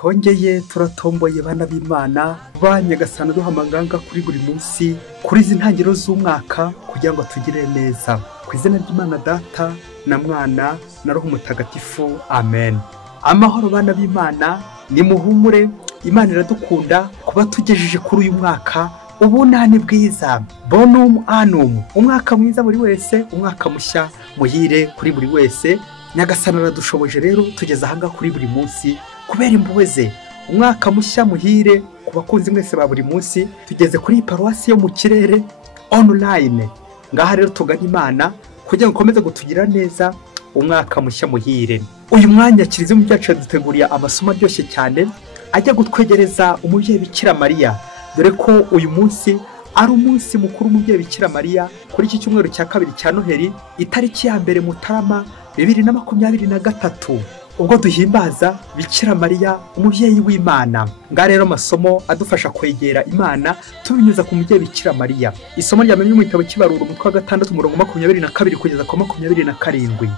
Kongeye turatomboye bana b'Imana ba Nyagasani duhamaganga kuri buri munsi kuri izi ntangiriro z'umwaka kugira ngo tugire neza. Ku izina ry'Imana Data na Mwana na Roho Mutagatifu, amen. Amahoro bana b'Imana, ni muhumure, Imana iradukunda kuba tugejeje kuri uyu mwaka ubunani bwiza, bonum anum, umwaka mwiza buri wese, umwaka mushya muhire kuri buri wese. Nyagasani aradushoboje rero tugeze ahanga kuri buri munsi kubera impuhwe ze. Umwaka mushya muhire ku bakunzi mwese ba buri munsi. Tugeze kuri paruwasi yo mu kirere online, ngaha rero tugana Imana kugira ngo komeze kutugira neza. Umwaka mushya muhire. Uyu mwanya kirize mu byacu duteguriye amasomo aryoshye cyane ajya gutwegereza umubyeyi Bikira Mariya, dore ko uyu munsi ari umunsi mukuru umubyeyi Bikira Mariya kuri iki cyumweru cya kabiri cya Noheli, itariki ya mbere Mutarama 2023, ubwo duhimbaza Bikira Mariya umubyeyi w'Imana. Nga rero amasomo adufasha kwegera Imana tubinyuza ku mubyeyi Bikira Mariya. Isomo rya mbere mu gitabo cy'Ibarura umutwe wa 6 umurongo 22 kugeza ku 27.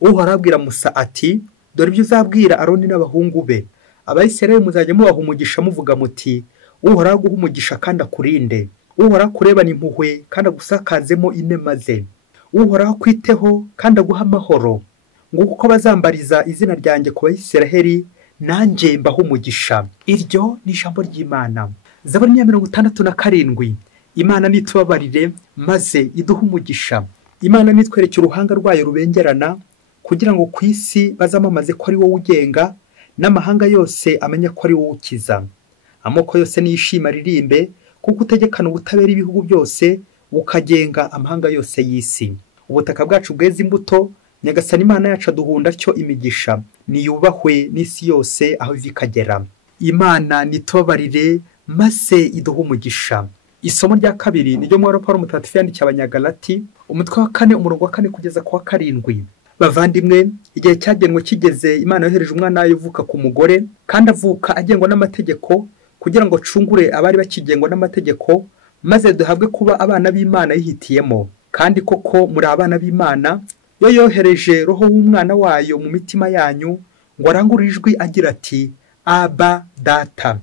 Uhoraho abwira Musa ati, dore ibyo uzabwira Aroni n'abahungu be, Abayisirayeli muzajya mubaha umugisha muvuga muti, Uhoraho aguha umugisha kandi akurinde, Uhoraho akurebana impuhwe kandi agusakazemo inema ze, Uhoraho akwiteho kandi aguha amahoro. Nguko uko bazambariza izina ryanjye ku Bayisirayeli, nanjye mbaha umugisha. Iryo ni ijambo ry'Imana. Zaburi 67. Imana nitubabarire maze iduha umugisha. Imana nitwereke uruhanga rwayo rubengerana, kugira ngo ku isi bazamamaze ko ari wowe ugenga, n'amahanga yose amenye ko ari wowe ukiza. Amoko yose niyishima ririmbe, kuko utegekana ubutabera ibihugu byose, ukagenga amahanga yose y'isi. Ubutaka bwacu bweze imbuto, Nyagasani Imana yacu aduhunda atyo imigisha, niyubahwe n'isi yose aho vikagera. Imana nitubabarire maze iduha umugisha. Isomo rya kabiri niryo mwaro Paulo mutagatifu yandikiye Abanyagalati umutwe wa 4 umurongo wa 4 kugeza ku wa 7. Bavandimwe, igihe cyagenwe kigeze, Imana yohereje umwana wayo uvuka ku mugore, kandi avuka agengwa n'amategeko, kugira ngo cungure abari bakigengwa n'amategeko, maze duhabwe kuba abana b'Imana yihitiyemo. Kandi koko muri abana b'Imana, yo yohereje Roho w'umwana wayo mu mitima yanyu, ngo arangurure ijwi agira ati, Aba Data.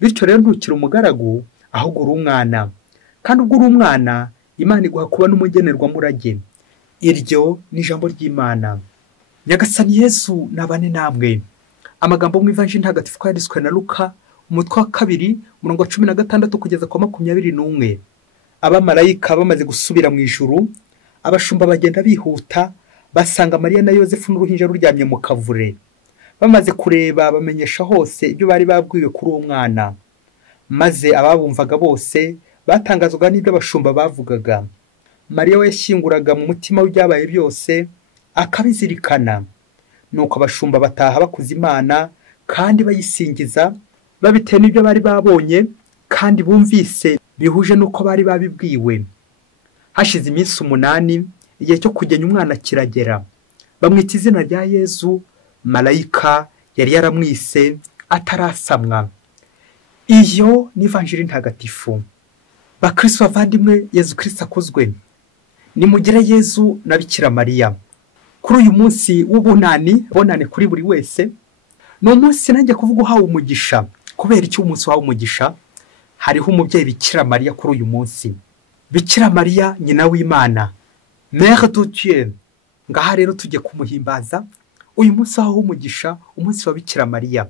Bityo rero ntukiri umugaragu, ahubwo uri umwana. Kandi ubwo uri umwana, Imana iguha kuba n'umugenerwa murage. Iryo ni ijambo ry'Imana. Nyagasani Yesu nabane namwe. Amagambo mu Ivanjili ntagatifu yanditswe na Luka umutwe wa 2 umurongo wa 16 kugeza ku 21. Abamarayika bamaze gusubira mu ijuru, abashumba bagenda bihuta, basanga Mariya na Yosefu n'uruhinja ruryamye mu kavure. Bamaze kureba bamenyesha hose ibyo bari babwiwe kuri uwo mwana. Maze ababumvaga bose batangazwaga n'ibyo abashumba bavugaga. Mariya we yashyinguraga mu mutima w'ibyabaye byose, akabizirikana. Nuko abashumba bataha bakuza Imana kandi bayisingiza, babitewe n'ibyo bari babonye kandi bumvise bihuje n'uko bari babibwiwe. Hashize iminsi 8, igihe cyo kugenya umwana kiragera. Bamwita izina rya Yesu, marayika yari yaramwise atarasamwa. Iyo ni Ivanjili ntagatifu. Bakristo bavandimwe, Yesu Kristo akuzwe. Nimugire Yesu na Bikira Mariya. Kuri uyu munsi w'ubunani, bonane kuri buri wese, no munsi nanjye kuvuga uhawe umugisha. Kubera iki umunsi wawe umugisha? Hariho umubyeyi Bikira Mariya kuri uyu munsi. Bikira Mariya nyina w'Imana, Mère de Dieu. Ngaha rero tujye kumuhimbaza uyu munsi wawe umugisha, umunsi wa Bikira Mariya.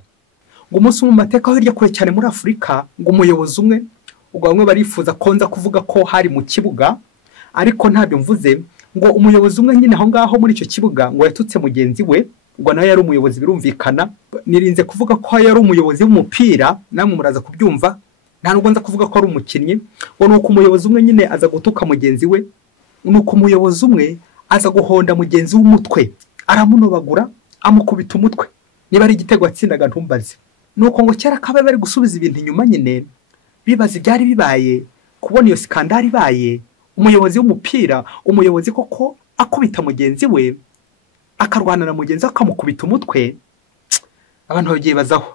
Ngo umunsi mu mateka hirya kure cyane muri Afurika, ngo umuyobozi umwe, ubwo bamwe barifuza konza kuvuga ko hari mu kibuga, ariko ntabyo mvuze, ngo umuyobozi umwe nyine aho ngaho muri icyo kibuga ngo yatutse mugenzi we, ngo nawe yari umuyobozi birumvikana. Nirinze kuvuga ko yari umuyobozi w'umupira, namwe muraza kubyumva, nta nubwo nza kuvuga ko ari umukinnyi. Ngo nuko umuyobozi umwe nyine aza gutuka mugenzi we, nuko umuyobozi umwe aza guhonda mugenzi w'umutwe, aramunobagura, amukubita umutwe. Niba ari igitego atsindaga ntumbaze. Nuko ngo cyara kabe bari gusubiza ibintu inyuma nyine, bibaza byari bibaye, kubona iyo skandali ibaye, umuyobozi w'umupira, umuyobozi koko akubita mugenzi we, akarwana na mugenzi akamukubita umutwe. Abantu bagiye bazaho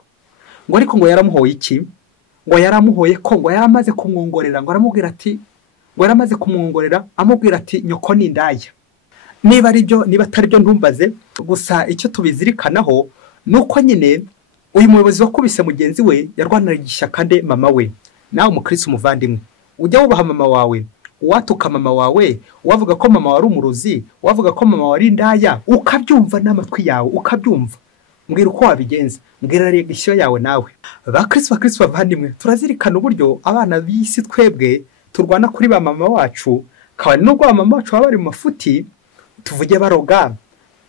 ngo ariko ngo yaramuhoye iki? Ngo yaramuhoye ko ngo yaramaze kumwongorera, ngo aramubwira ati, ngo yaramaze kumwongorera amubwira ati nyoko ni indaya. Niba ari byo niba atari byo ntumbaze, gusa icyo tubizirikanaho nuko nyine uyu muyobozi wakubise mugenzi we yarwaniraga ishyaka nde mama we. Nawe umukristo umuvandimwe, ujya wubaha mama wawe, uwatuka mama wawe, uwavuga ko mama wari umurozi, uwavuga ko mama wari indaya, ukabyumva n'amatwi yawe ukabyumva, mbwira uko wabigenza, mbwira rega ishyo yawe nawe. Bakristo bavandimwe, turazirikana uburyo abana b'isi twebwe turwana kuri ba mama wacu, kabari no gwa mama wacu bari mu mafuti, tuvuge baroga,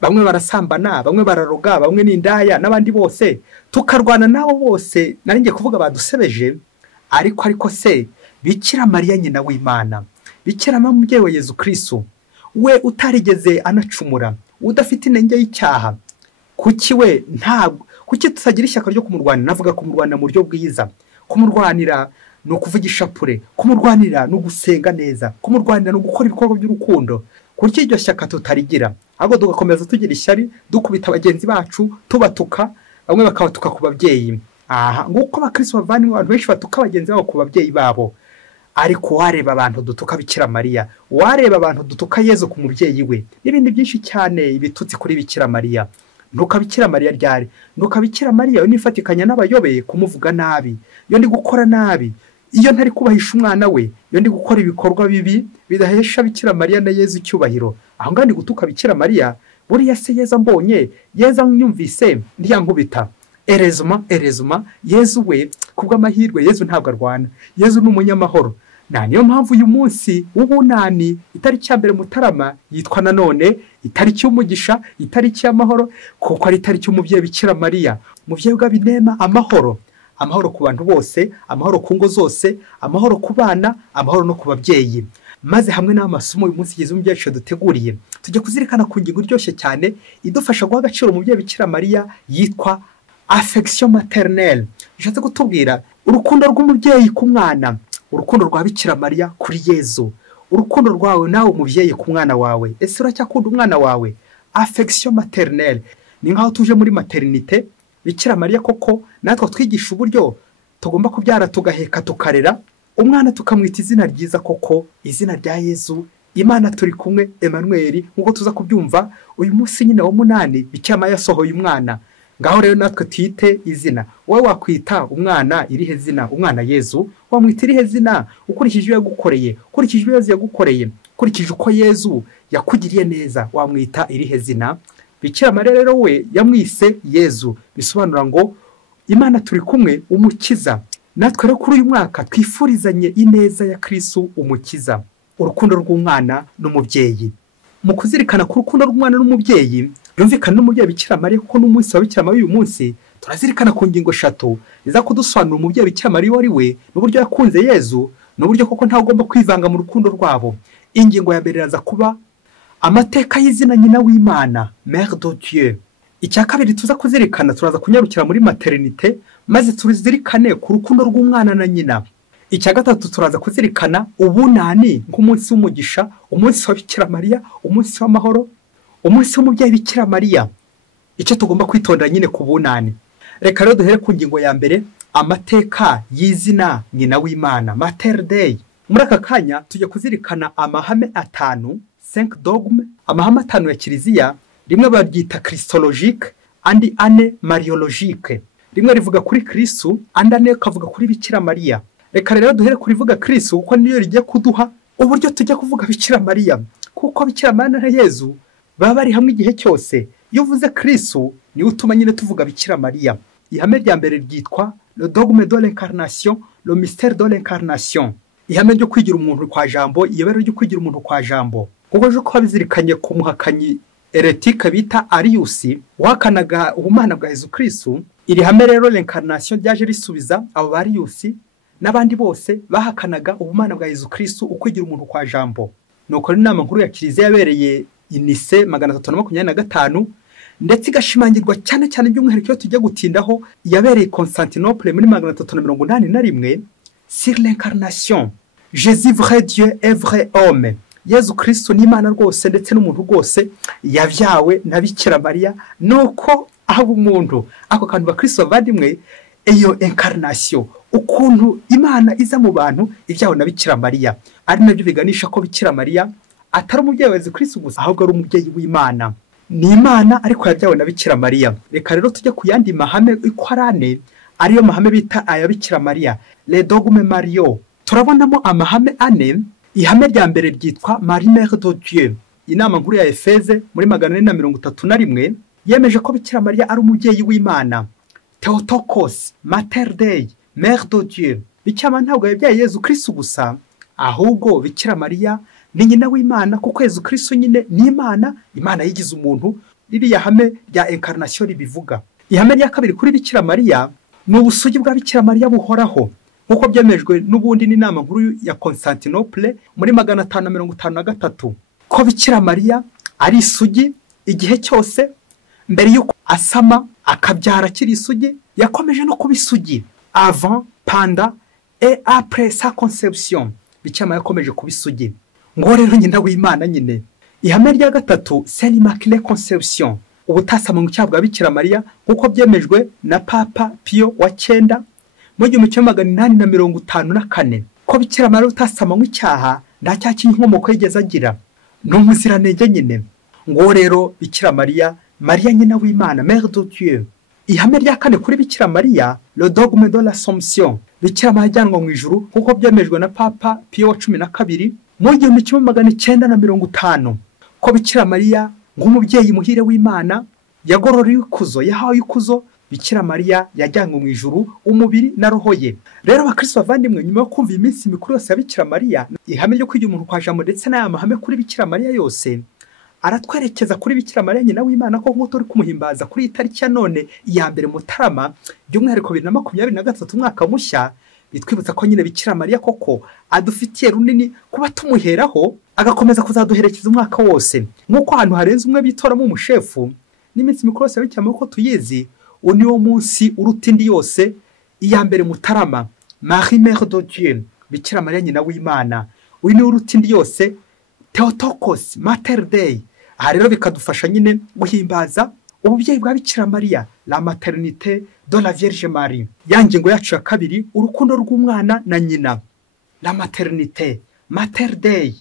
bamwe barasambana, bamwe bararoga, bamwe ni indaya n'abandi bose, tukarwana nabo bose. Naringiye kuvuga badusebeje, ariko se Bikira Mariya nyina w'Imana, Bikira mubyeyi wa Yezu Kristo, we utarigeze anacumura, udafite inenge y'icyaha, kuki we ntabwo, kuki tutagira ishyaka ryo kumurwanira? Navuga kumurwanira mu buryo bwiza. Kumurwanira no kuvugisha pure, kumurwanira no gusenga neza, kumurwanira no gukora ibikorwa by'urukundo. Kuki iryo shyaka tutarigira? Ahubwo tugakomeza tugira ishyari, dukubita abagenzi bacu, tubatuka, bamwe bakabatuka ku babyeyi. Nguko abakristo bavandimwe, abantu benshi batuka abagenzi babo ku babyeyi babo. Ariko wareba abantu dutuka Bikira Mariya, wareba abantu dutuka Yezu ku mubyeyi we, n'ibindi byinshi cyane ibitutsi kuri Bikira Mariya. Ntuka Bikira Mariya ryari? Ntuka Bikira Mariya unifatikanya n'abayobeye kumuvuga nabi, iyo ndi gukora nabi, iyo ntari kubahisha umwana we, iyo ndi gukora ibikorwa bibi bidahesha Bikira Mariya na Yezu icyubahiro. Aho ngandi gutuka Bikira Mariya, buriya se Yezu mbonye, Yezu nyumvise ndiyankubita. Erezuma Yezu we kubw'amahirwe, Yezu ntabwo arwana, Yezu ni umunyamahoro. Niyo mpamvu uyu munsi w'ubunani, itariki ya mbere Mutarama, yitwa nanone itariki y'umugisha, itariki y'amahoro, kuko ari itariki y'umubyeyi Bikira Mariya, umubyeyi w'abinema, amahoro. Amahoro ku bantu bose, amahoro ku ngo zose, amahoro ku bana, amahoro no ku babyeyi. Maze hamwe n'amasomo uyu munsi Yezu umubyeyi duteguriye, tujya kuzirikana ku ngingo iryoshye cyane idufasha guha agaciro umubyeyi Bikira Mariya, yitwa affection maternelle. Bishatse kutubwira urukundo rw'umubyeyi ku mwana, urukundo rwa Bikira Mariya kuri Yezu, urukundo rwawe nawe umubyeyi ku mwana wawe. Ese uracyakunda umwana wawe? Affection maternelle ni nkaho tuje muri maternité. Bikira Mariya koko natwe twigisha uburyo tugomba kubyara, tugaheka, tukarera umwana, tukamwita izina ryiza koko, izina rya Yezu, Imana turi kumwe, Emmanuel, nkuko tuza kubyumva uyu munsi nyine wa munani Bikira Mariya yasohoye umwana. Ngaho rero natwe twite izina. Wowe wakwita umwana irihe zina? Umwana Yezu wamwita irihe zina? Ukurikije ibyo yagukoreye, ukurikije ibyo Yezu yagukoreye, ukurikije uko Yezu yakugiriye neza, wamwita irihe zina? Bikira Mariya rero we yamwise Yezu, bisobanura ngo Imana turi kumwe, umukiza. Natwe rero kuri uyu mwaka twifurizanye ineza ya Kristo umukiza, urukundo rw'umwana n'umubyeyi. Mu kuzirikana ku rukundo rw'umwana n'umubyeyi, yumvikana n'umubyeyi Bikira Mariya, kuko n'umunsi wa Bikira Mariya uyu munsi turazirikana ku ngingo 3 iza kudusobanura umubyeyi Bikira Mariya wari we, n'uburyo yakunze Yezu, n'uburyo koko nta ugomba kwivanga mu rukundo rwabo. Ingingo ya mbere iraza kuba amateka y'izina nyina w'Imana, Mère de Dieu. Icya kabiri tuza kuzirikana, turaza kunyarukira muri maternité, maze turizirikane ku rukundo rw'umwana na nyina. Icya gatatu turaza kuzirikana ubunani nk'umunsi w'umugisha, umunsi wa Bikira Mariya, umunsi w'amahoro, umunsi w'umubyeyi Bikira Mariya. Icyo tugomba kwitondera nyine ku bunani. Reka rero duhere ku ngingo ya mbere, amateka y'izina nyina w'Imana, Mater Dei. Muri aka kanya tujya kuzirikana amahame 5 dogme, amahame 5 ya Kiliziya. Rimwe baryita Christologique, andi ane Mariologique. Rimwe rivuga kuri Kristo, andi ane kavuga kuri Bikira Mariya. Reka rero duhere kurivuga Kristo, kuko niyo rigiye kuduha uburyo tujya kuvuga Bikira Mariya, kuko Bikira Mariya na Yezu baba bari hamwe igihe cyose. Iyo uvuze Kristo ni utuma nyine tuvuga Bikira Mariya. Ihame rya mbere ryitwa le dogme de l'incarnation, le mystère de l'incarnation. Ihame ryo kwigira umuntu kwa jambo, iyobero ryo kwigira umuntu kwa jambo. Kuko je ko bizirikanye ku muhakanyi heretique bita Arius, wakanaga ubumana bwa Yezu Kristo. Iri hame rero l'incarnation ryaje risubiza abo Arius n'abandi bose bahakanaga ubumana bwa Yezu Kristo, ukwigira umuntu kwa jambo. Nuko inama nkuru ya Kiliziya yabereye Inise 325, ndetse igashimangirwa cyane cyane by'umwihariko tujya gutindaho yabereye Constantinople muri 381, sur l'incarnation. Jésus vrai Dieu et vrai homme. Yezu Kristo ni Imana rwose ndetse n'umuntu rwose, yavyawe na Bikira Mariya, nuko abo umuntu. Ako kantu ba Kristo bavandimwe, iyo incarnation, ukuntu Imana iza mu bantu ivyawe na Bikira Mariya, ari nabyo biganisha ko Bikira Mariya atari umubyeyi wa Yezu Kristo gusa, ahubwo ari umubyeyi w'Imana. ni Imana ariko yabyawe na Bikira Mariya. Reka rero tujye ku yandi mahame uko ari ane, ariyo mahame bita aya Bikira Mariya, le dogme Mario. Turabonamo amahame ane. Ihame rya mbere ryitwa Marie Mère de Dieu. Inama nkuru ya Efeze muri 431 yemeje ko Bikira Mariya ari umubyeyi w'Imana. Theotokos, Mater Dei, Mère de Dieu. Bikira Mariya ntabwo yabyaye Yezu Kristo gusa, ahubwo Bikira Mariya ni nyina w'Imana, kuko Yezu Kristo nyine ni Imana, Imana yigize umuntu. Ririya hame rya incarnation ribivuga. Ihame rya kabiri kuri Bikira Mariya ni ubusugi bwa Bikira Mariya buhoraho, nkuko byemejwe n'ubundi n'inama nkuru ya Constantinople muri 553 ko Bikira Mariya ari isugi igihe cyose. Mbere yuko asama akabyara kiri isugi, yakomeje no kuba isugi avant, pendant et après sa conception. Bikira Mariya yakomeje kuba isugi, ngo rero nyina w'Imana nyine. Ihame rya gatatu c'est l'Immaculée Conception, ubutasama mu cyaha bwa Bikira Mariya nkuko byemejwe na Papa Pio wa 9 mu 1854 ko Bikira Mariya utasama mu cyaha nta cyaha cy'inkomoko yigeze agira, no muziranenge nyine. Ngo rero Bikira Mariya, Mariya nyina w'Imana, Mère de Dieu. Ihame rya kane kuri Bikira Mariya, le dogme de l'Assomption. Bikira Mariya ajyanwa mu ijuru nkuko byemejwe na Papa Pio wa 12 mu 1950 ko Bikira Mariya nk'umubyeyi muhire w'Imana yagororeye ikuzo, yahawe ikuzo. Bikira Mariya yajyanwe mu ijuru umubiri na roho ye. Rero abakristo bavandimwe, nyuma yo kumva iminsi mikuru yose ya Bikira Mariya, ihame ryo kwigira umuntu kwa jambo ndetse n'aya mahame kuri Bikira Mariya yose aratwerekeza kuri Bikira Mariya nyina w'Imana, ko nk'uko turi kumuhimbaza kuri itariki ya none ya mbere Mutarama by'umwihariko 2023 umwaka mushya, bitwibutsa ko nyine Bikira Mariya koko adufitiye runini kuba tumuheraho, agakomeza kuzaduherekeza umwaka wose. Nk'uko ahantu harenze umwe bitoramo umushefu n'iminsi mikuru yose ya Bikira Mariya ko tuyizi, uni wo munsi uruta indi yose, iya mbere Mutarama, Marie Mère de Dieu, Bikira Mariya nyina w'Imana, uyu ni uruta indi yose, Theotokos, Mater Dei. Aha rero bikadufasha nyine guhimbaza ububyeyi bwa Bikira Mariya, la maternité de la Vierge Marie. Ya ngingo yacu ya kabiri, urukundo rw'umwana na nyina, la maternité, Mater Dei,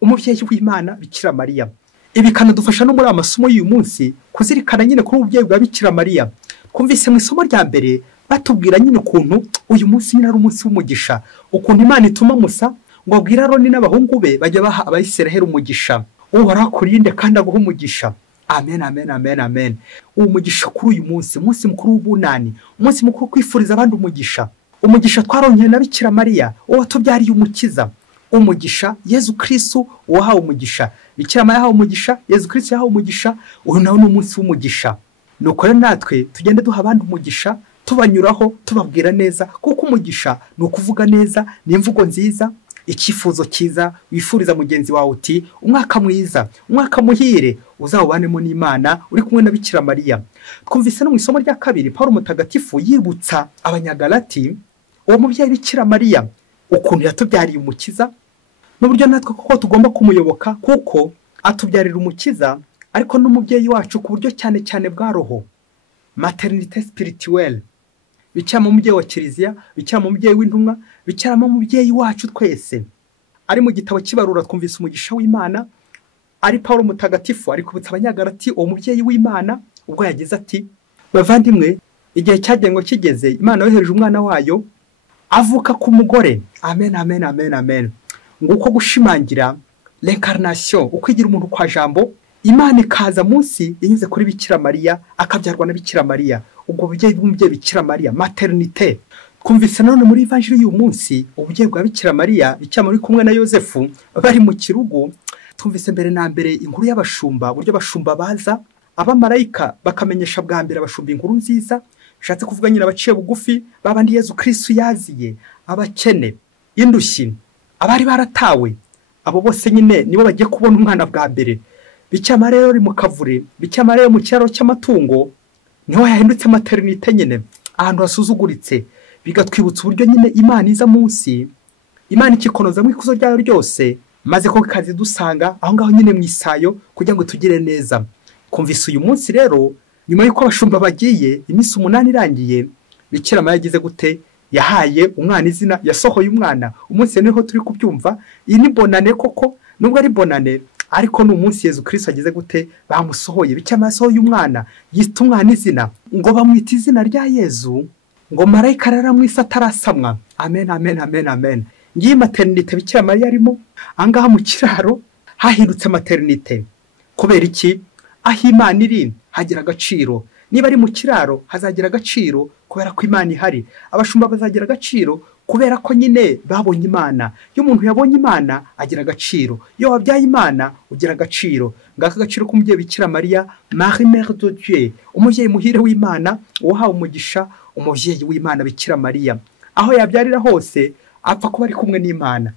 umubyeyi w'Imana Bikira Mariya. Ibi kanadufasha no muri amasomo y'uyu munsi kuzirikana nyine kuri ububyeyi bwa Bikira Mariya. Kumvise mu isomo rya mbere batubwira nyine ukuntu uyu munsi nyine ari umunsi w'umugisha, ukuntu Imana ituma Musa ngo abwira Aroni n'abahungu be bajya baha Abayisiraheli umugisha. Uhoraho akurinde kandi aguhe umugisha. Amen, amen, amen, amen. Uwo mugisha kuri uyu munsi, umunsi mukuru w'ubunani, umunsi mukuru kwifuriza abandi umugisha. Umugisha twaronkeye na Bikira Mariya, uwo tubyariye umukiza. Umugisha Yezu Kristo wahawe umugisha, Bikira Mariya yahawe umugisha, Yezu Kristo yahawe umugisha. Uyu nawo ni umunsi w'umugisha. Nuko rero natwe tugende duha abandi umugisha, tubanyuraho tubabwira neza, kuko umugisha ni ukuvuga neza, ni imvugo nziza, icyifuzo cyiza wifuriza mugenzi wawe uti umwaka mwiza, umwaka muhire, uzawubanemo n'Imana uri kumwe na Bikira Mariya. Twumvise no mu isomo rya kabiri Paulo mutagatifu yibutsa abanyagalati uwo mubyeyi Bikira Mariya ukuntu yatubyariye umukiza, n'uburyo natwe koko tugomba kumuyoboka kuko atubyarira umukiza, ariko n'umubyeyi wacu ku buryo cyane cyane bwa roho, maternité spirituelle. Bikira mu mubyeyi wa Kiliziya, bikira mu mubyeyi w'intumwa, bikira mu mubyeyi wacu twese. Ari mu gitabo kibarura twumvise umugisha w'Imana, ari Paulo mutagatifu ari kubutsa abanyagalati uwo mubyeyi w'Imana ubwo yagize ati, bavandimwe, igihe cyagenwe kigeze, Imana yohereje umwana wayo avuka ku mugore. Amen, amen, amen, amen. Nguko gushimangira l'incarnation, ukwigira umuntu kwa jambo, Imana ikaza munsi inyuze kuri Bikira Mariya, akabyarwa na Bikira Mariya. Ubwo bubyeyi bw'umubyeyi Bikira Mariya, maternité. Twumvise none muri evanjiri y'uyu munsi ububyeyi bwa Bikira Mariya, Bikira muri kumwe na Yosefu bari mu kirugu. Twumvise mbere na mbere inkuru y'abashumba, buryo abashumba baza, abamarayika bakamenyesha bwa mbere abashumba inkuru nziza, bishatse kuvuga nyine abaciye bugufi, babandi Yezu Kristo yaziye, abakene, indushyi, abari baratawe, abo bose nyine nibo bagiye kubona umwana bwa mbere. Bikira Mariya uri mu kavure, Bikira Mariya mu kiraro cy'amatungo, niho yahindutse maternité nyine, ahantu hasuzuguritse. Bigatwibutsa uburyo nyine Imana iza munsi, Imana ikikonoza mu ikuzo ryayo ryose, maze ko kazi dusanga aho ngaho nyine mu isayo kugira ngo tugire neza. Kumvise uyu munsi rero, nyuma yuko abashumba bagiye, iminsi 8 irangiye, Bikira Mariya yagize gute? Yahaye umwana izina, yasohoye umwana. Umunsi niho turi kubyumva. Iyi ni Bonane koko, nubwo ari Bonane, ariko n'umunsi Yezu Kristo ageze gute bamusohoye bityo amaso y'umwana yita umwana izina ngo bamwita izina rya Yezu ngo marayika aramwisa atarasamwa. Amen amen amen amen. Ngiye maternité Bikira Mariya arimo angaha mu kiraro hahindutse maternité kubera iki? Aho Imana iri hagira agaciro. Niba ari mu kiraro hazagira agaciro kubera ko Imana ihari. Abashumba bazagira agaciro kubera ko nyine babonye Imana. Iyo umuntu yabonye Imana agira agaciro. Iyo wabyaye Imana ugira agaciro. Ngaka agaciro k'umubyeyi Bikira Mariya, Marie Mère de Dieu, umubyeyi muhire w'Imana, uhawe umugisha, umubyeyi w'Imana Bikira Mariya. Aho yabyarira hose apfa kuba ari kumwe n'Imana.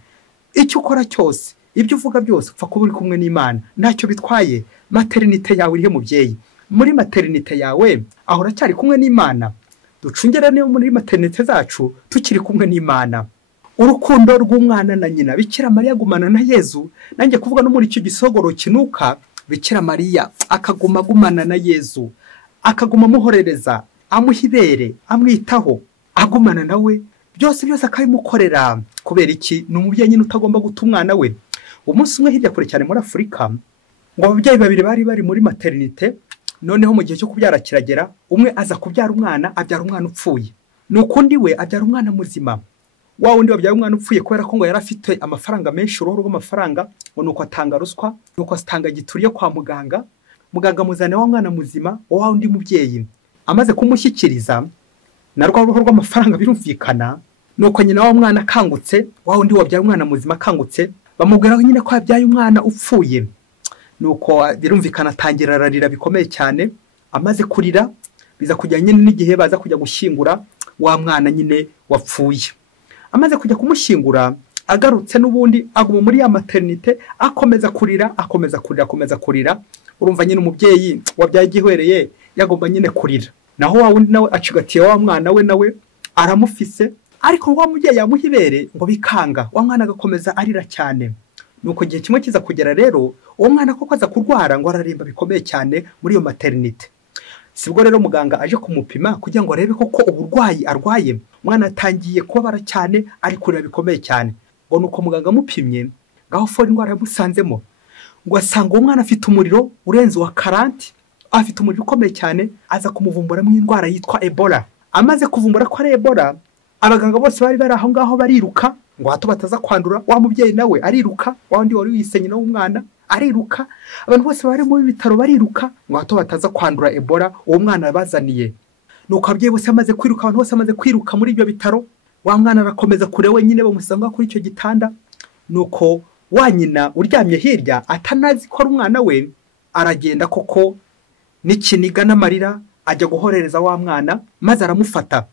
Icyo ukora cyose, ibyo uvuga byose upfa kuba uri kumwe n'Imana. Ntacyo bitwaye. Maternité yawe irihe mubyeyi? Muri maternité yawe aho uracyari kumwe n'Imana. Ducungera niyo muri maternité zacu tukiri kumwe n'Imana. Urukundo rw'umwana na nyina Bikira Mariya gumana na Yezu. Nanjye kuvuga no muri icyo gisogoro kinuka Bikira Mariya akaguma gumana na Yezu, akaguma muhorereza, amuhibere, amwitaho, agumana nawe byose akabimukorera. Kubera iki? Ni umubyeyi nyine utagomba guta umwana we. Umunsi umwe hirya kure cyane muri Afurika ngo ababyeyi babiri bari muri maternité, noneho mu gihe cyo kubyara kiragera, umwe aza kubyara umwana, abyara umwana upfuye. Nukundi we abyara umwana muzima. Wa wundi wabyara umwana upfuye kubera ko ngo yari afite amafaranga menshi, uruhu rw'amafaranga, ngo nuko atanga ruswa, nuko atanga gituriye kwa muganga. Muganga muzane wa mwana muzima, wa wundi mubyeyi amaze kumushyikiriza na rwa ruhu rw'amafaranga birumvikana. Nuko nyina wa mwana akangutse, wa wundi wabyara umwana muzima akangutse, bamubwira nyine ko yabyaye umwana upfuye. Nuko birumvikana atangira ararira bikomeye cyane. Amaze kurira biza kujya nyine n'igihe baza kujya gushyingura wa mwana nyine wapfuye. Amaze kujya kumushyingura agarutse n'ubundi aguma muri ya maternité, akomeza kurira. Urumva nyine umubyeyi wabyaye igihwereye yagomba nyine kurira. Naho wa wundi nawe acigatiye wa mwana we nawe aramufise, ariko wa mubyeyi yamuhibere ngo bikanga, wa mwana agakomeza arira cyane. Nuko gihe kimwe kiza kugera rero uwo mwana koko aza kurwara ngo araremba bikomeye cyane muri iyo maternité. Sibwo rero muganga aje kumupima kugira ngo arebe koko uburwayi arwaye. Mwana atangiye kubabara cyane, ari kurira bikomeye cyane. Ngo nuko muganga amupimye ngaho fora indwara yamusanzemo, ngo asanga uwo mwana afite umuriro urenze wa 40, afite umuriro ukomeye cyane. Aza kumuvumbura mu indwara yitwa Ebola. Amaze kuvumbura ko ari Ebola, abaganga bose bari aho ngaho bariruka ngo hato bataza kwandura. Wa mubyeyi nawe ariruka, wa wundi wari wisenye no umwana ariruka. Abantu bose bari mu bitaro bariruka ngo hato bataza kwandura Ebola uwo mwana bazaniye. Nuko ababyeyi bose amaze kwiruka, abantu bose amaze kwiruka muri ibyo bitaro, wa mwana arakomeza kure wenyine bamusanga kuri icyo gitanda. Nuko wa nyina uryamye hirya atanazi ko ari umwana we, aragenda koko n'ikiniga n'amarira ajya guhorereza wa mwana, maze aramufata.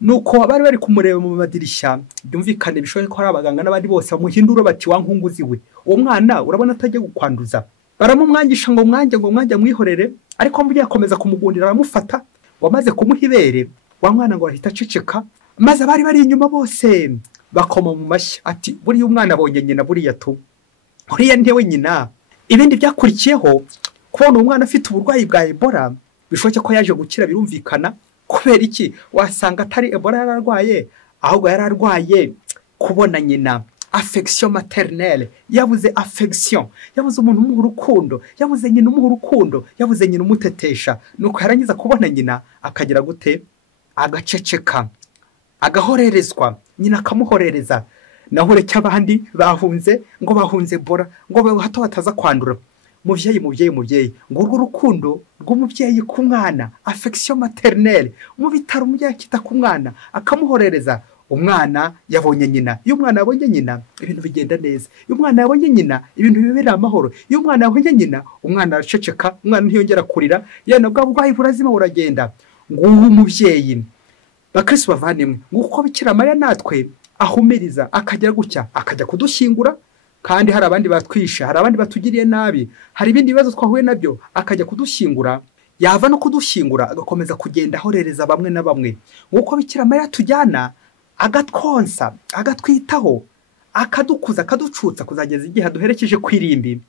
Nuko bari kumureba mu madirishya, byumvikane bishoboye ko ari abaganga n'abandi bose bamuhindura bati wa nkunguzi we, uwo mwana urabona atajya gukwanduza. Baramumwangisha ngo mwanje mwihorere, ariko mubye akomeza kumugundira aramufata. Wamaze kumuhibere wa mwana ngo ahita aceceka, maze bari inyuma bose bakoma mu mashyi ati buri umwana abonye nyina buriya tu, uriya ntewe nyina. Ibindi byakurikiyeho kubona umwana afite uburwayi bwa Ebola, bishoboke ko yaje gukira birumvikana. Kubera iki? Wasanga atari Ebola yararwaye, ahubwo yararwaye kubona nyina. Affection maternelle, yabuze affection, yabuze umuntu umuha urukundo, yabuze nyina umuha urukundo, yabuze nyina umutetesha. Nuko yarangiza kubona nyina akagira gute? Agaceceka, agahorerezwa, nyina akamuhorereza. Naho reke abandi bahunze ngo bahunze Ebola, ngo hato bataza kwandura. Muvyeyi ngo urwo rukundo rw'umuvyeyi ku mwana, affection maternelle, mu bitaro umuvyeyi akita ku mwana akamuhorereza. Umwana yabonye nyina. Iyo umwana yabonye nyina ibintu bigenda neza. Iyo umwana yabonye nyina ibintu bibera amahoro. Iyo umwana yabonye nyina umwana araceceka, umwana ntiyongera kurira, yana bwa bwayi burazima buragenda. Nguwo umuvyeyi. Bakristo bavandimwe, nguko Bikira Mariya natwe ahumiriza akagira gutya, akajya kudushyingura. Kandi hari abandi batwisha, hari abandi batugiriye nabi, hari ibindi bibazo twahuye nabyo, akajya kudushyingura. Yava no kudushyingura agakomeza kugenda ahorereza bamwe na bamwe. Nguko Bikira Mariya tujyana, agatwonsa, agatwitaho, akadukuza, akaducutsa kuzageza igihe aduherekeje kwirimbi.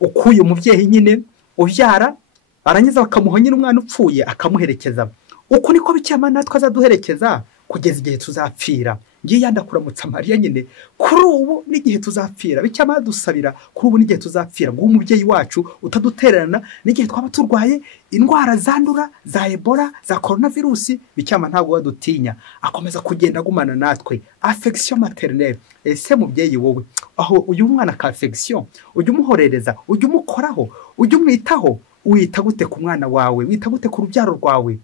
Ukuye umuvyeyi nyine uvyara, arangiza bakamuha nyine umwana upfuye akamuherekeza. Uko niko Bikira Mariya natwe azaduherekeza kugeza igihe tuzapfira. ngiye yandakuramutsa Mariya nyine kuri ubu n'igihe tuzapfira bicyama dusabira kuri ubu n'igihe tuzapfira ngo umubyeyi wacu utadutererana n'igihe twaba turwaye indwara zandura za Ebola za coronavirus bicyama ntabwo wadutinya akomeza kugenda agumana natwe affection maternelle ese mubyeyi wowe aho uyu mwana ka affection ujye umuhorereza ujye umukoraho ujye umwitaho wita gute ku mwana wawe wita gute ku rubyaro rwawe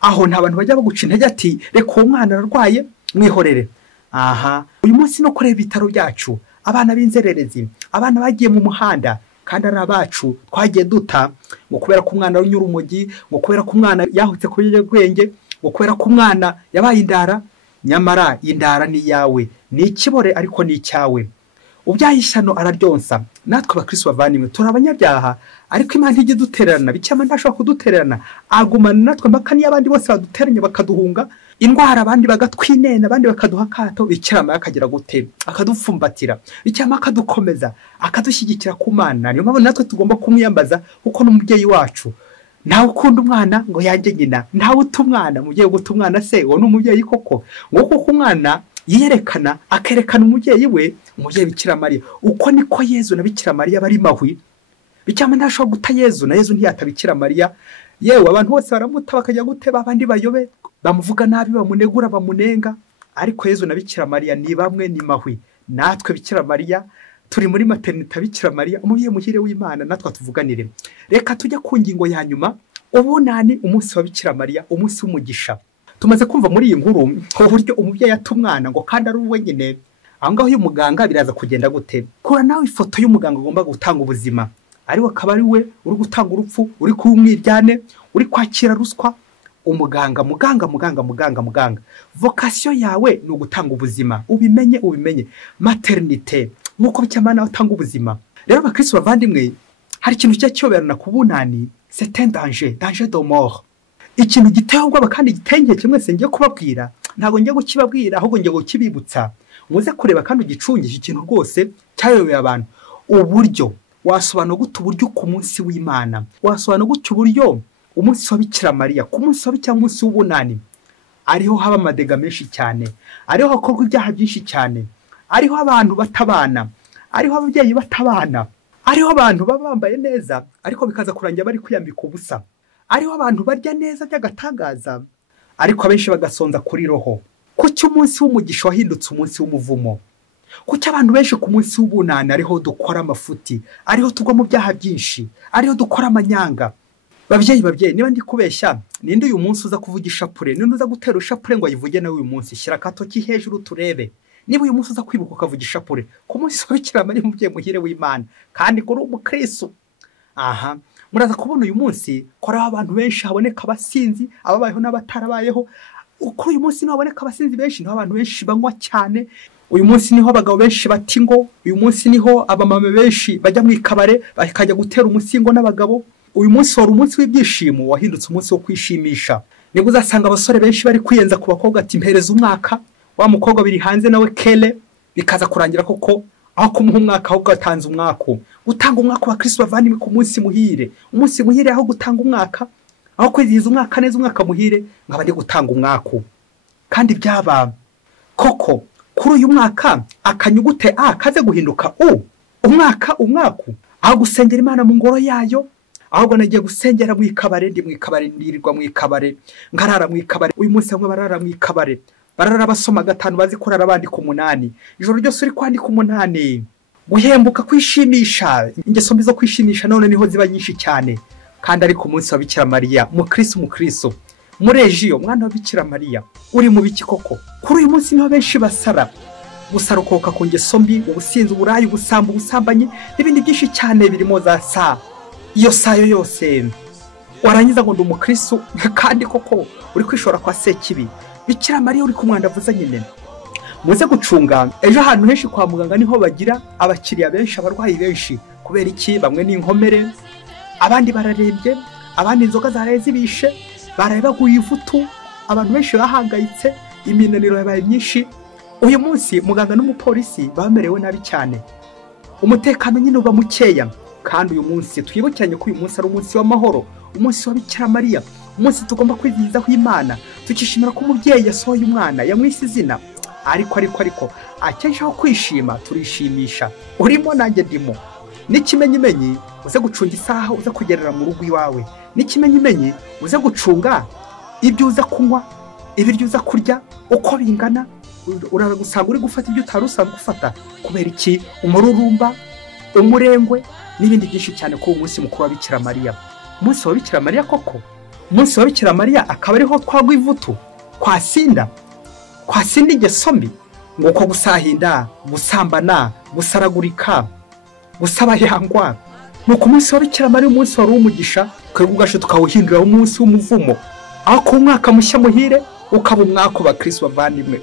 aho nta bantu bajya baguca intege ati reka uwo mwana ararwaye mwihorere aha uyu munsi no kureba ibitaro byacu abana b'inzererezi abana bagiye mu muhanda kandi ari abacu twagiye duta ngo kubera ko umwana unyura umugi ngo kubera ko umwana yahutse ku biyobyabwenge ngo kubera ko umwana yabaye indara nyamara indara ni yawe ni ikibore ariko ni icyawe ubyaye ishyano araryonsa natwe abakristo bavandimwe turi abanyabyaha ariko Imana ntijye dutererana bicyama ntashobora kudutererana agumana natwe mpaka niyo abandi bose baduteranye bakaduhunga indwara abandi bagatwinena abandi bakaduha kato Bikira Mariya akagira gute akadupfumbatira bicyama akadukomeza akadushyigikira ku Mana niyo mpamvu natwe tugomba kumwiyambaza kuko n'umubyeyi wacu ntawe ukunda umwana ngo yanjye nyina ntawe utumwana mubyeyi guta umwana se uwo n'umubyeyi koko ngo kuko umwana yerekana akerekana umubyeyi we umubyeyi Bikira Mariya uko niko Yezu na Bikira Mariya bari mahwi bicyama ntashobora guta Yezu na Yezu ntiyata Bikira Mariya yewe abantu bose baramuta bakajya guteba abandi bayobe bamuvuga nabi bamunegura bamunenga ariko Yezu na Bikira Mariya ni bamwe ni mahwi natwe Bikira Mariya turi muri maternité Bikira Mariya umubyeyi muhire w'Imana natwe tuvuganire reka tujya ku ngingo ya nyuma ubunani umunsi wa Bikira Mariya umunsi w'umugisha tumaze kumva muri iyi nkuru ko buryo umubyeyi atumwana ngo kandi ari uwe nyine aho ngaho uyu muganga biraza kugenda gute kura nawe ifoto y'umuganga ugomba gutanga ubuzima ariwe akaba ari we uri gutanga urupfu uri kumwiryane uri kwakira ruswa umuganga vocation yawe ni ugutanga ubuzima ubimenye maternité nkuko bicyamana utanga ubuzima rero abakristo bavandimwe hari ikintu cyacyobera ku bunani c'est un danger de mort ikintu giteye ubwoba kandi gitenge kimwe se ngiye kubabwira ntago ngiye gukibabwira ahubwo ngiye gukibibutsa muze kureba kandi ugicungisha ikintu rwose cyayobeye abantu uburyo wasobanura gute uburyo ku munsi w'Imana wasobanura gute uburyo umunsi wa Bikira Mariya ku munsi wa Bikira munsi w'ubunani ariho haba amadega menshi cyane ariho hakorwa ibyaha byinshi cyane ariho abantu batabana ariho ababyeyi batabana ariho abantu babambaye neza ariko bikaza kurangira bari kwiyambika ubusa ariho abantu barya neza by'agatangaza ariko abenshi bagasonza kuri roho kuki umunsi w'umugisha wahindutse umunsi w'umuvumo kuki abantu benshi ku munsi w'ubunani ariho dukora amafuti ariho tugwa mu byaha byinshi ariho dukora amanyanga babyeyi niba ndi kubeshya ninde uyu munsi uza kuvugisha pure ninde uza gutera ushapure ngo ayivuge nawe uyu munsi shyira katoki hejuru turebe niba uyu munsi uza kwibuka ukavugisha pure ku munsi wa Bikira Mariya umubyeyi muhire w'Imana kandi kuri umukristo aha muraza kubona uyu munsi kora abantu benshi haboneka abasinzi ababayeho n'abatarabayeho uko uyu munsi haboneka abasinzi benshi niho abantu benshi banywa cyane uyu munsi niho abagabo benshi batingo uyu munsi niho abamama benshi bajya mu ikabare bakajya gutera umusingo n'abagabo uyu munsi wari umunsi w'ibyishimo wahindutse umunsi wo kwishimisha nibwo uzasanga abasore benshi bari kwiyenza ku bakobwa ati mpereza umwaka wa mukobwa biri hanze nawe kele bikaza kurangira koko aho kumuha umwaka ahubwo atanze umwaka gutanga umwaka wa Kristo bavandimwe ku munsi muhire aho gutanga umwaka aho kwizihiza umwaka neza umwaka muhire nkaba ndi gutanga umwaka kandi byaba koko kuri uyu mwaka akanyugute kaze guhinduka umwaka aho gusengera Imana mu ngoro yayo ahubwo nagiye gusengera mu ikabare ndirirwa mu ikabare ngarara mu ikabare uyu munsi bamwe barara mu ikabare barara basoma 5 bazi kurara abandi ku 8 ijoro ryose uri kwandika 8 guhembuka kwishimisha ingeso mbi zo kwishimisha none niho ziba nyinshi cyane kandi ari ku munsi wa Bikira Mariya mukristo murejiyo mwana wa Bikira Mariya uri mu biki koko kuri uyu munsi niho benshi basara gusarukoka ku ngeso mbi ubusinzi uburayi ubusambanyi n'ibindi byinshi cyane birimo za iyo sayo yose warangiza ngo ndi umukristo kandi koko uri kwishora kwa sekibi Bikira Mariya uri kumwandavuza nyine muze gucunga ejo ahantu henshi kwa muganga niho bagira abakiriya benshi abarwayi benshi kubera iki bamwe n'inkomere abandi bararembye abandi inzoga zaraye zibishe baraye baguye ivutu abantu benshi bahangayitse iminaniro yabaye myinshi uyu munsi muganga n'umupolisi bamerewe nabi cyane umutekano nyine uba mukeya kandi uyu munsi twibukiranye ko uyu munsi ari umunsi w'amahoro umunsi wa Bikira Mariya umunsi tugomba kwizihizaho Imana tukishimira ko umubyeyi yasohoye umwana yamwise izina ariko akenshi aho kwishima turishimisha, urimo nanjye ndimo. N'ikimenyimenyi uze gucunga isaha uze kugerera mu rugo iwawe, n'ikimenyimenyi uze gucunga ibyo uza kunywa, ibiryo uza kurya uko bingana. Uragusanga uri gufata ibyo utari usanzwe gufata kubera iki? Umururumba, umurengwe n'ibindi byinshi cyane ko umunsi mukuru wa Bikira Mariya. Umunsi wa Bikira Mariya koko, umunsi wa Bikira Mariya akaba ariho kwagwa ivutu, kwasinda ingeso mbi, nguko gusahinda, gusambana, gusaragurika, gusaba yangwa. Nuko umunsi wa Bikira Mariya umunsi wari umugisha, twebwe ugasho tukawuhindura umunsi w'umuvumo, aho ku mwaka mushya muhire ukaba umwaka wa Kristo bavandimwe.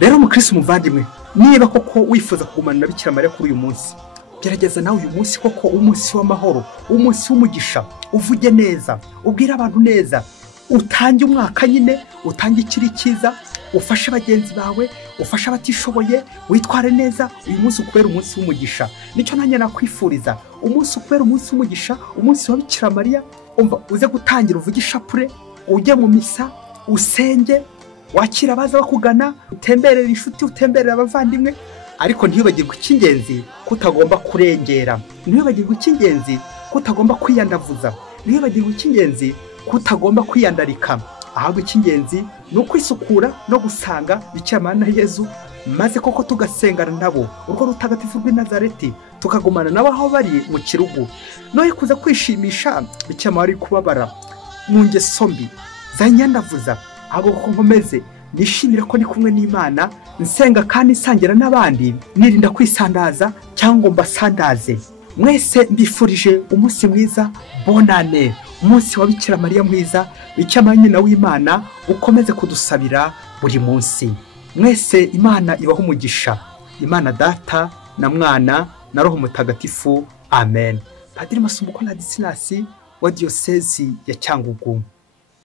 Rero mu Kristo muvandimwe, niba koko wifuza kugumana na Bikira Mariya kuri uyu munsi, gerageza nawe uyu munsi koko umunsi w'amahoro, umunsi w'umugisha, uvuge neza, ubwire abantu neza, utange umwaka nyine, utange ikiri cyiza, ufashe bagenzi bawe, ufashe abatishoboye, witware neza. Uyu munsi ukubera umunsi w'umugisha, nicyo nanjye nakwifuriza. Umunsi ukubera umunsi w'umugisha, umunsi wa Bikira Mariya. Umva, uze gutangira uvuge ishapure, ujye mu misa, usenge, wakira abaza bakugana, utemberera inshuti, utemberera abavandimwe. Ariko ntibagirwe icy'ingenzi kutagomba kurengera, ntibagirwe icy'ingenzi kutagomba kwiyandavuza, ntibagirwe icy'ingenzi kutagomba kwiyandarika. Ahubwo icy'ingenzi ni ukwisukura no gusanga Bikira Mariya na Yezu, maze koko tugasengana nabo urwo rutagatifu rw'i Nazareti, tukagumana nabo aho bari mu kirugu. Noye kuza kwishimisha Bikira Mariya ari kubabara mu ngeso mbi za nyandavuza, ahubwo ko nkomeze nishimira ko ndi kumwe n'Imana, nsenga kandi nsangira n'abandi, nirinda kwisandaza cyangwa mbasandaze. Mwese mbifurije umunsi mwiza, Bonane, umunsi wa Bikira Mariya mwiza, Bikira Mariya Nyina w'Imana, ukomeze kudusabira buri munsi. Mwese Imana ibaho umugisha, Imana Data na Mwana na Roho Mutagatifu. Amen. Padiri Masumbuko Ladislas wa Diyosezi ya Cyangugu.